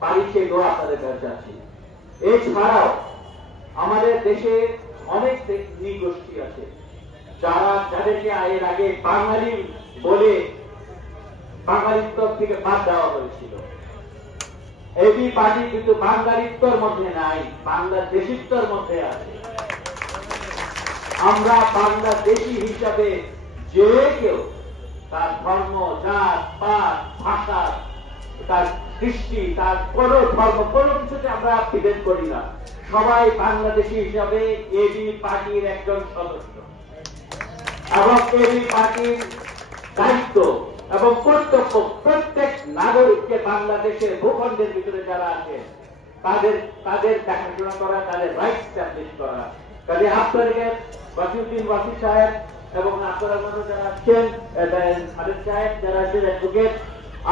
পারি সেগুলো আপনাদের কাছে আছে। এছাড়াও আমাদের দেশে অনেক নৃগোষ্ঠী আছে। যারা যাদেরকে এর আগে বাঙালি বলে বাঙালিত্ব থেকে বাদ দেওয়া হয়েছিল। এবি পার্টি কিন্তু বাঙালিত্বর মধ্যে নাই বাংলাদেশিত্বর মধ্যে আছে। আমরা বাংলাদেশি হিসাবে যে কেউ তার ধর্ম, জাত, পাত, ভাষা, তার কৃষ্টি তার কোন ধর্ম, কোনো কিছুতে আমরা বিভেদ করি না। সবাই বাংলাদেশি হিসাবে এবি পার্টির একজন সদস্য। এবং এবি পার্টির দায়িত্ব এবং কর্তব্য প্রত্যেক নাগরিককে বাংলাদেশের ভূখণ্ডের ভিতরে যারা আছে, তাদের তাদের দেখাশোনা করা, তাদের রাইট স্ট্যাবলিশ করা। কাজে আপনাদেরকে ওয়াসিউদ্দিন ওয়াসি সাহেব এবং আপনারা যারা আছেন সাহেব, যারা আছেন অ্যাডভোকেট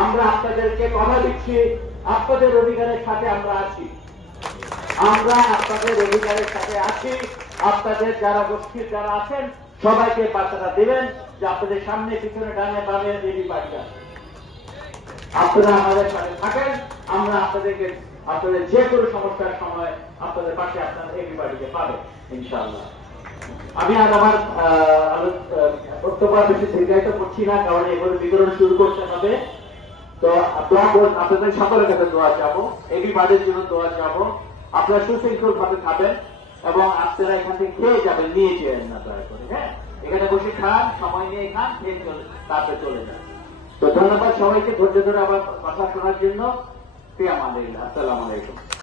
আমরা আপনাদেরকে কথা দিচ্ছি। আপনাদের অধিকারের সাথে আমরা আছি। আমরা আপনাদের অধিকারের সাথে আছি। আপনাদের যারা গোষ্ঠীর যারা আছেন, সবাইকে বার্তাটা দেবেন যে আপনাদের সামনে পিছনে ডানে বামে দেবী পাঠিয়ে আপনারা আমাদের সাথে থাকেন। আমরা আপনাদেরকে, আপনাদের যে কোনো সমস্যার সময় আপনাদের পাশে আপনারা এই বাড়িতে পাবেন, ইনশাআল্লাহ। আমি আর আমার বক্তব্য বেশি দীর্ঘায়িত করছি না, কারণ এগুলো বিতরণ শুরু করতে হবে। তো আপনাদের সকলের কাছে দোয়া চাবো। জন্য দোয়া চাবো। আপনারা সুশৃঙ্খল ভাবে খাবেন এবং আপনারা এখান থেকে খেয়ে যাবেন, নিয়ে না দয়া করে হ্যাঁ? এখানে বসে খান, সময় নিয়ে খান, খেয়ে চলে তারপরে চলে যান। তো ধন্যবাদ সবাইকে ধৈর্য ধরে আবার কথা শোনার জন্য। আসসালামু আলাইকুম।